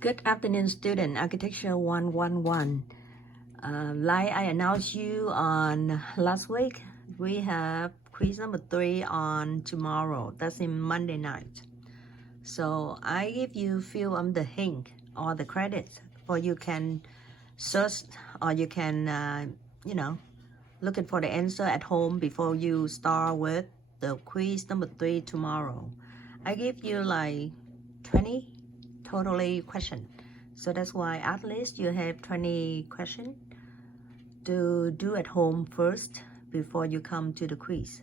Good afternoon, student. Architecture 111. Like I announced you on last week, we have quiz number 3 on tomorrow. That's in Monday night. So I give you few of the hint or the credits for you can search or you can, looking for the answer at home before you start with the quiz number 3 tomorrow. I give you like 20 totally question. So that's why at least you have 20 questions to do at home first before you come to the quiz.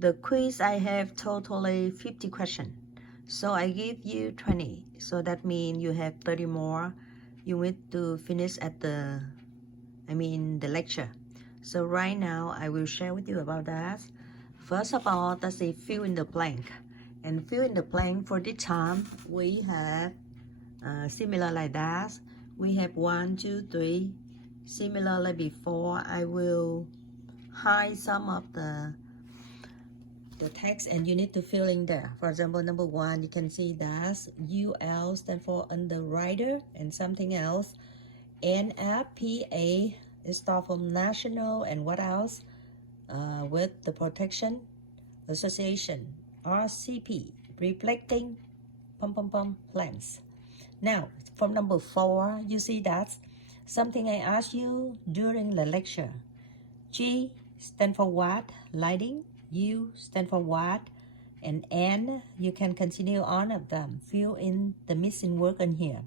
The quiz I have totally 50 questions. So I give you 20. So that means you have 30 more. You need to finish at the lecture. So right now I will share with you about that. First of all, that's a fill in the blank. And fill in the blank for this time, we have similar like that. We have 1, 2, 3. Similar like before, I will hide some of the text and you need to fill in there. For example, number 1, you can see that UL stand for underwriter and something else. NFPA is start from national and what else? With the protection association. RCP, reflecting plans. Now, from number 4, you see that's something I asked you during the lecture. G stand for what? Lighting. U stand for what? And N, you can continue on of them. Fill in the missing word in here.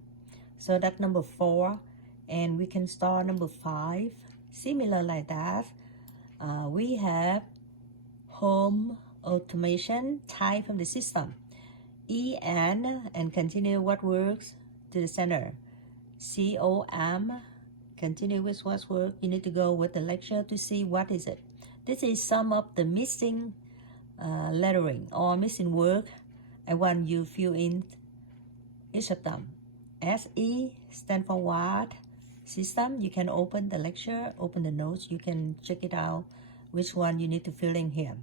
So that's number 4. And we can start number 5. Similar like that. We have home automation type from the system. EN and continue what works to the center. COM, continue with what work. You need to go with the lecture to see what is it. This is some of the missing lettering or missing word. I want you fill in each of them. SE stand for what? System. You can open the lecture, open the notes. You can check it out which one you need to fill in here.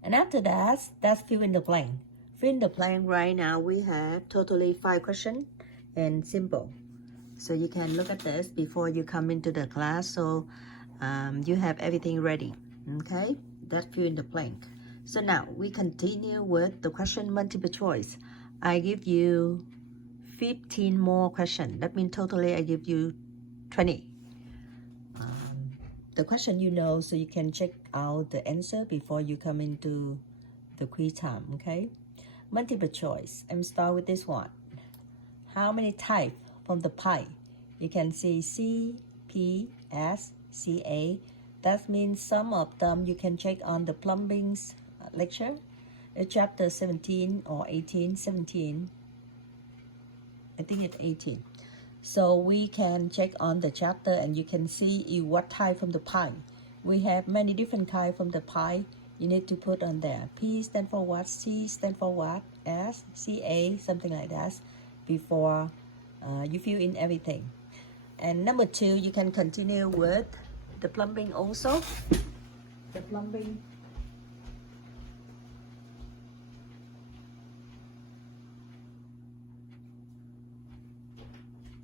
And after that, that's fill in the blank. Fill in the blank right now we have totally 5 questions and simple. So you can look at this before you come into the class. So you have everything ready. Okay, that's fill in the blank. So now we continue with the question multiple choice. I give you 15 more questions. That means totally I give you 20. The question you know, so you can check out the answer before you come into the quiz time. Okay, multiple choice. I'm start with this one. How many types from the pie? You can see C, P, S, C, A. That means some of them you can check on the plumbing's lecture. Chapter 17 or 18, 17. I think it's 18. So we can check on the chapter and you can see what type from the pie. We have many different types from the pie. You need to put on there. P stand for what? C stand for what? S, C, A, something like that before you fill in everything. And number 2, you can continue with the plumbing also. The plumbing.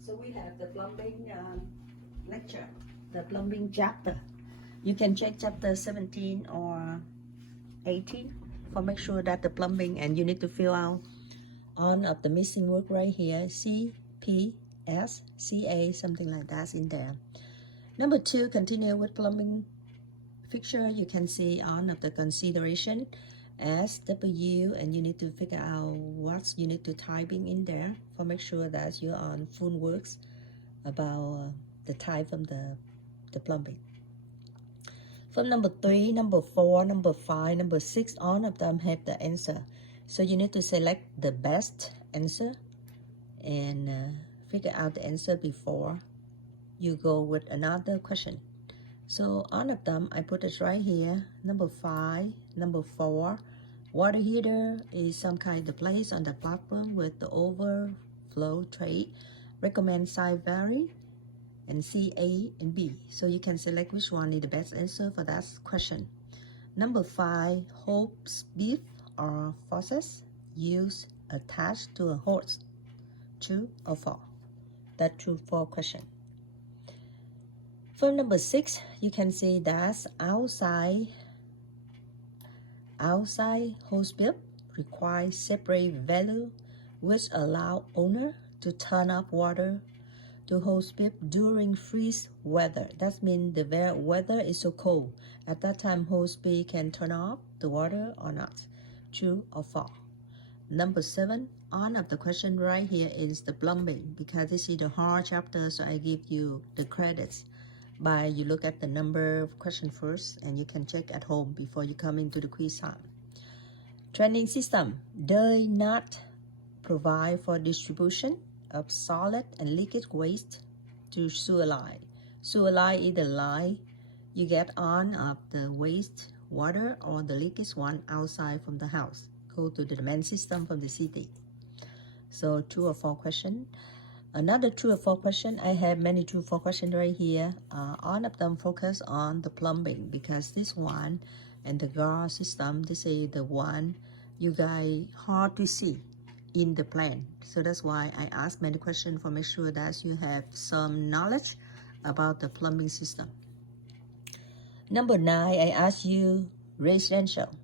So we have the plumbing lecture, the plumbing chapter. You can check chapter 17 or 18 for make sure that the plumbing and you need to fill out on of the missing word right here. C, P, S, C, A, something like that in there. Number 2, continue with plumbing fixture. You can see on of the consideration S, W, and you need to figure out what you need to typing in there for make sure that you're on full works about the type from the plumbing. From number 3, number 4, number 5, number 6, all of them have the answer. So you need to select the best answer and figure out the answer before you go with another question. So all of them, I put it right here. Number 5, number 4, water heater is some kind of place on the platform with the overflow tray. Recommend size vary. And C, A, and B. So you can select which one is the best answer for that question. Number 5, hose, beef, or faucets used attached to a hose True or false? That's true for question. For number 6, you can see that outside hose bib requires separate valve which allow owner to turn off water to hose bib during freeze weather. That means the weather is so cold. At that time, hose bib can turn off the water or not. True or false? Number 7, on of the question right here is the plumbing, because this is the hard chapter, so I give you the credits by you look at the number of question first, and you can check at home before you come into the quiz time. Training system does not provide for distribution of solid and liquid waste to sewer line. Sewer line is the line you get on of the waste water or the liquid one outside from the house, go to the main system from the city. So true or false question. Another true or false question. I have many true or false questions right here. All of them focus on the plumbing, because this one and the guard system, this is the one you guys hard to see in the plan. So that's why I ask many questions for make sure that you have some knowledge about the plumbing system. Number 9, I ask you residential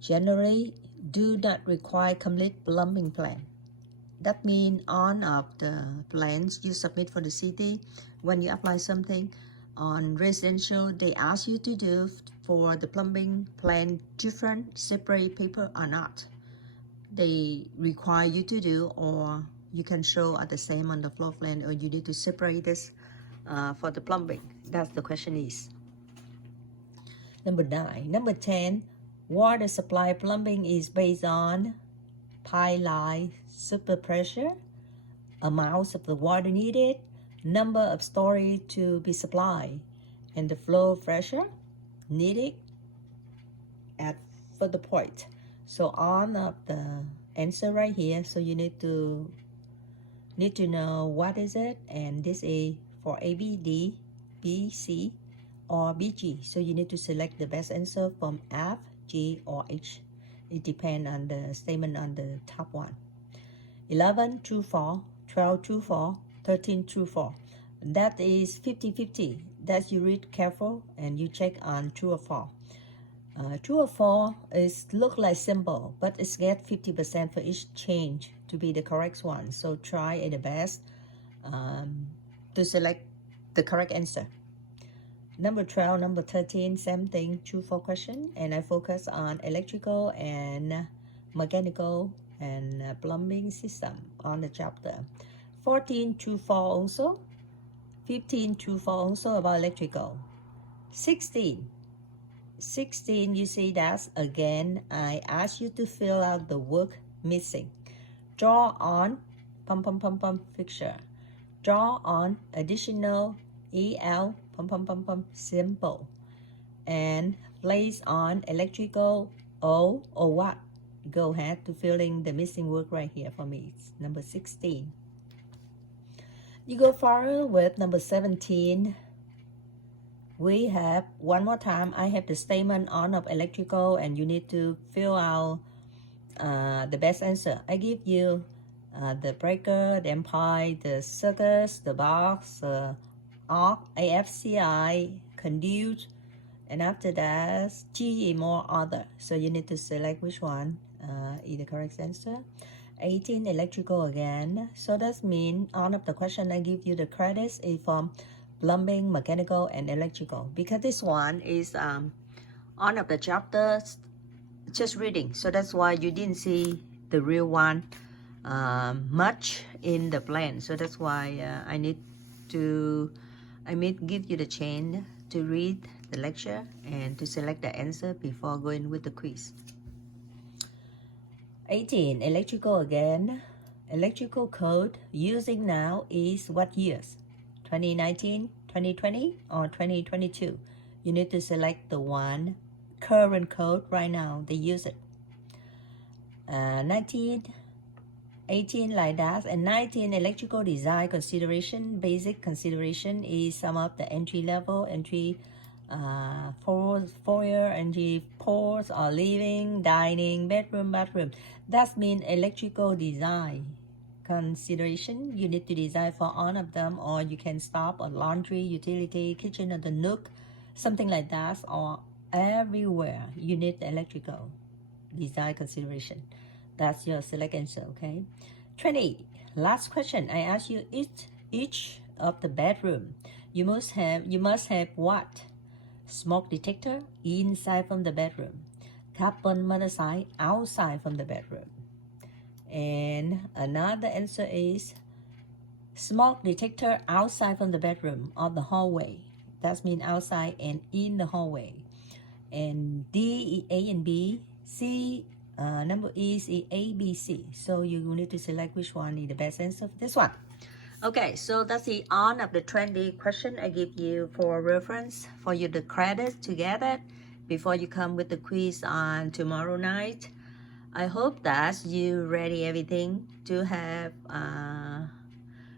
generally do not require complete plumbing plan. That means on of the plans you submit for the city, when you apply something on residential, they ask you to do for the plumbing plan different separate paper or not. They require you to do, or you can show at the same on the floor plan, or you need to separate this for the plumbing. That's the question is. Number 9. Number 10, water supply plumbing is based on pipeline super pressure, amounts of the water needed, number of stories to be supplied, and the flow pressure needed at further point. So on of the answer right here, so you need to know what is it, and this is for A, B, D, B, C, or B, G. So you need to select the best answer from F, G, or H. It depends on the statement on the top one. 11 true false, 12 true false, 13 true false. That is 50-50. That you read careful and you check on true or false. True or false is look like simple, but it's get 50% for each change to be the correct one. So try at the best to select the correct answer. Number 12, number 13, same thing, true false question, and I focus on electrical and mechanical and plumbing system on the chapter. 14 true false also, 15 true false also about electrical. 16 you see that again I ask you to fill out the work missing. Draw on fixture, draw on additional EL simple, and place on electrical O or what. Go ahead to filling the missing work right here for me. It's number 16. You go further with number 17. We have one more time. I have the statement on of electrical, and you need to fill out the best answer. I give you the breaker, the empire, the circuits, the box, arc, AFCI, conduit, and after that G more other. So you need to select which one is the correct answer. 18 electrical again. So that means all of the question I give you the credits is from plumbing, mechanical, and electrical, because this one is all of the chapters just reading. So that's why you didn't see the real one much in the plan. So that's why I may give you the chance to read the lecture and to select the answer before going with the quiz. 18 electrical again. Electrical code using now is what years? 2019, 2020, or 2022? You need to select the one current code right now they use it. 19, 18 like that, and 19 electrical design consideration. Basic consideration is some of the entry level, entry foyer, entry ports, or living, dining, bedroom, bathroom. That means electrical design consideration. You need to design for all of them, or you can stop on laundry, utility, kitchen, or the nook, something like that, or everywhere you need electrical design consideration. That's your select answer, okay? 20. Last question. I ask you each of the bedroom. You must have what? Smoke detector inside from the bedroom. Carbon monoxide outside from the bedroom. And another answer is smoke detector outside from the bedroom or the hallway. That means outside and in the hallway. And D, A, and B. C, number E is A, B, C. So you need to select which one is the best answer for this one. Okay, so that's the end of the 20 question I give you for reference for you the credit together before you come with the quiz on tomorrow night. I hope that you ready everything to have,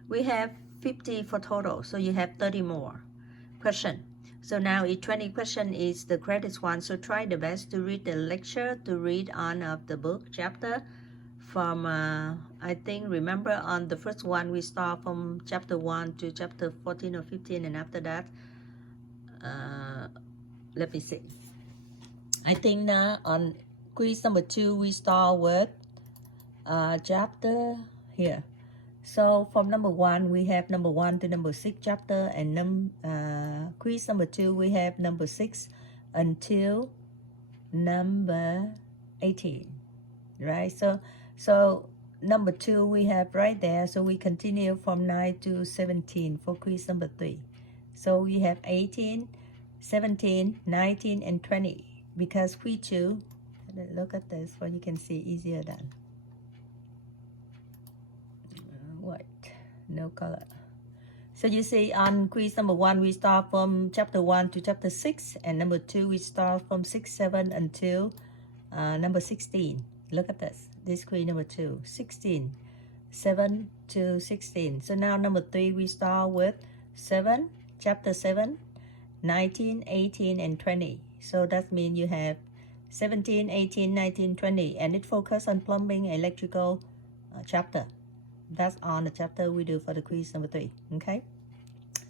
we have 50 for total, so you have 30 more question. So now 20 question is the credits one, so try the best to read the lecture, to read on of the book chapter from, I think, remember on the first one, we start from chapter 1 to chapter 14 or 15, and after that, let me see. I think now on quiz number 2, we start with chapter here. So from number 1, we have number 1 to number 6 chapter, and quiz number 2, we have number 6 until number 18, right? So number 2 we have right there, so we continue from 9 to 17 for quiz number 3. So we have 18, 17, 19, and 20, because quiz 2, look at this, what you can see easier than white, no color. So you see on quiz number 1, we start from chapter 1 to chapter 6, and number 2, we start from 6, 7 until number 16. Look at this quiz number 2, 16, 7 to 16. So now number 3, we start with 7, chapter 7, 19, 18, and 20. So that means you have 17, 18, 19, 20, and it focuses on plumbing, electrical chapter. That's on the chapter we do for the quiz number 3, okay?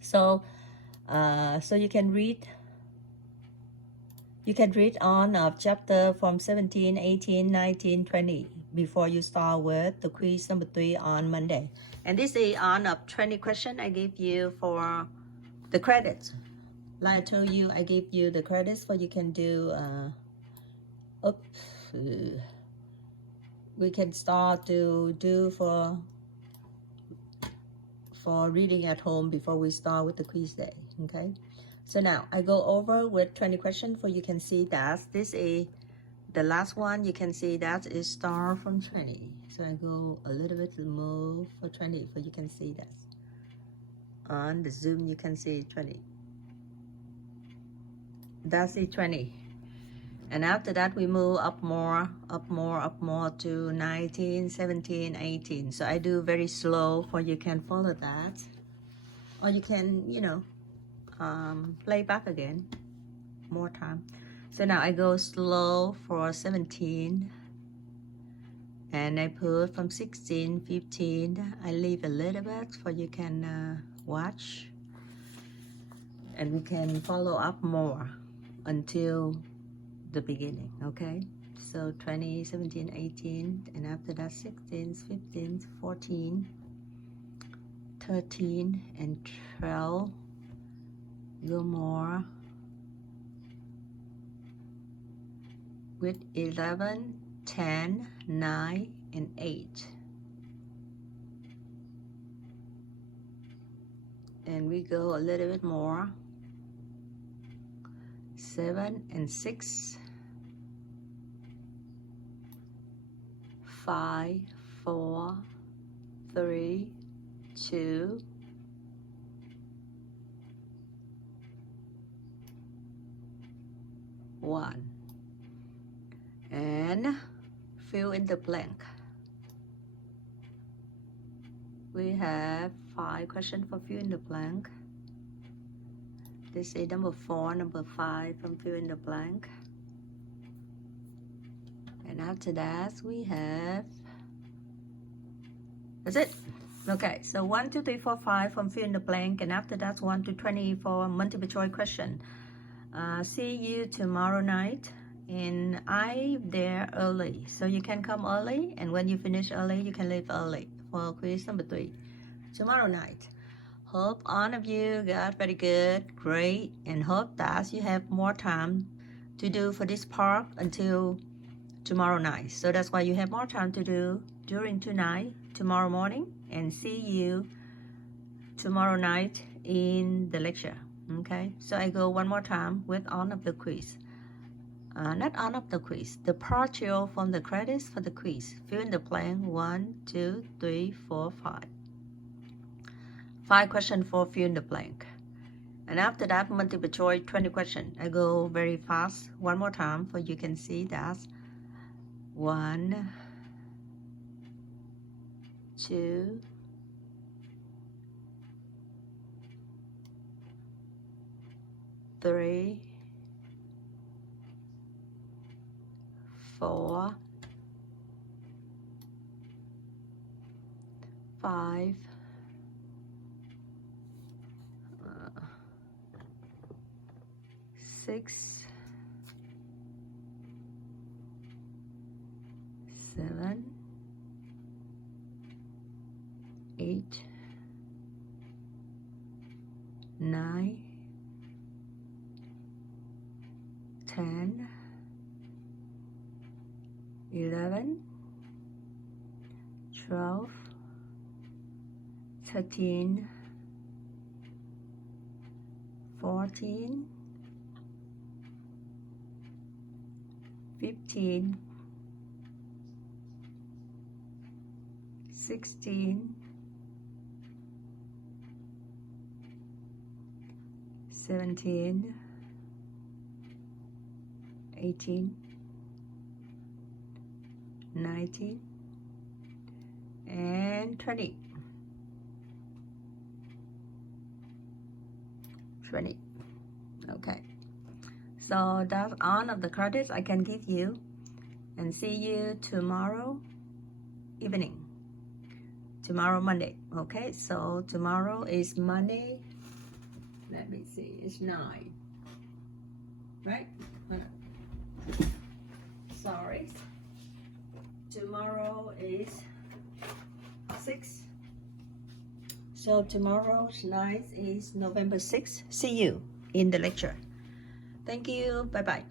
So so you can read on of chapter from 17, 18, 19, 20 before you start with the quiz number 3 on Monday. And this is on of 20 question I give you for the credits. Like I told you, I give you the credits for you can do we can start to do for reading at home before we start with the quiz day, okay? So now I go over with 20 questions for you can see that this is the last one. You can see that is start from 20. So I go a little bit more for 20 for you can see that. On the Zoom you can see 20. That's the 20. And after that we move up more to 19, 17, 18. So I do very slow for you can follow that. Or you can, you know, play back again more time. So now I go slow for 17. And I put from 16, 15. I leave a little bit for you can watch. And we can follow up more until the beginning, okay? So 20, 17, 18, and after that 16, 15, 14, 13, and 12. Go more with 11, 10, 9, and 8. And we go a little bit more. 7 and 6. 5, 4, 3, 2, 1. And fill in the blank. We have 5 questions for fill in the blank. This is number 4, number 5 from fill in the blank. And after that we have That's it. Okay, so 1, 2, 3, 4, 5 from fill in the blank, and after that 1 to 20 for multiple choice question. See you tomorrow night, and I'm there early, so you can come early, and when you finish early, you can leave early for quiz number 3 tomorrow night. Hope all of you got very good, great, and hope that you have more time to do for this part until tomorrow night. So that's why you have more time to do during tonight, tomorrow morning, and see you tomorrow night in the lecture. Okay, so I go one more time with all of the quiz. Not all of the quiz, the partial from the credits for the quiz. Fill in the blank 1, 2, 3, 4, 5. 5 questions for fill in the blank. And after that, multiple choice 20 questions. I go very fast one more time for you can see that. 1, 2, 3, 4, 5, 6, 7, 8, 9, 10, 11, 12, 13, 14, 15, 16, 17, 18, 19, and 20. 20. Okay. So that's all of the credits I can give you, and see you tomorrow evening. Tomorrow Monday. Okay, so tomorrow is Monday. Let me see, it's 9. Right? Sorry. Tomorrow is 6. So tomorrow's night is November 6th. See you in the lecture. Thank you. Bye-bye.